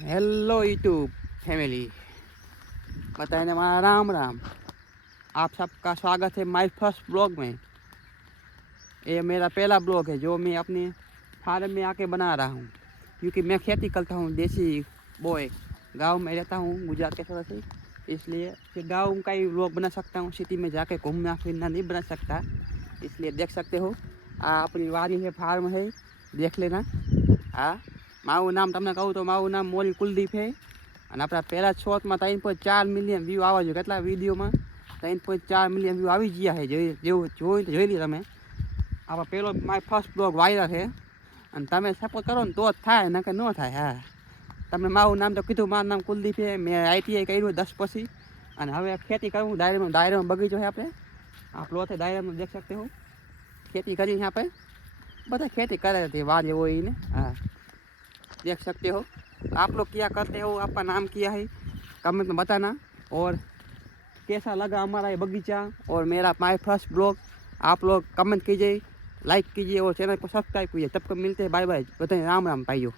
Hello YouTube family, बताने हमारा राम राम। आप सबका स्वागत है माय फर्स्ट ब्लॉग में। ये मेरा पहला ब्लॉग है जो मैं अपने फार्म में आके बना रहा हूँ, क्योंकि मैं खेती करता हूँ, देसी बॉय। गांव में रहता हूँ गुजरात के थोड़ा से, इसलिए कि गांव का ही ब्लॉग बना सकता हूँ। सिटी में जाके घूमना फिरना नहीं बना सकता, इसलिए देख सकते हो अपनी वारी है, फार्म है, देख लेना। हाँ, मारू नाम तमने कहूँ तो मारू नाम मोरी कुलदीप है। અને આપણા પહેલાં શોર્ટમાં 3.4 મિલિયન વ્યૂ આવવા જોઈએ, કેટલા વિડીયોમાં 3.4 મિલિયન વ્યૂ આવી ગયા છે। જેવું જોઈ લો તમે, આપણો પહેલો માય ફર્સ્ટ બ્લોગ વાયરલ છે અને તમે સપોર્ટ કરો ને તો જ થાય, નકર ન થાય। હા, તમે મારું નામ તો કીધું, મારું નામ કુલદીપ છે। મેં ITI કર્યું 10 પછી અને હવે ખેતી કરું દાયરામાં બગીચો છે આપણે, આ પ્લોટ છે દાયરામાં, દેખ सकते हो। खेती करी यहाँ पे બધા खेती करे थे वारे वो ही ने। हाँ, देख सकते हो। आप लोग क्या करते हो, आपका नाम क्या है, कमेंट में बताना। और कैसा लगा हमारा ये बगीचा और मेरा माय फर्स्ट ब्लॉग, आप लोग कमेंट कीजिए, लाइक कीजिए और चैनल को सब्सक्राइब कीजिए। तब तक मिलते हैं, बाय बाय, बताएं, राम राम भाइयों।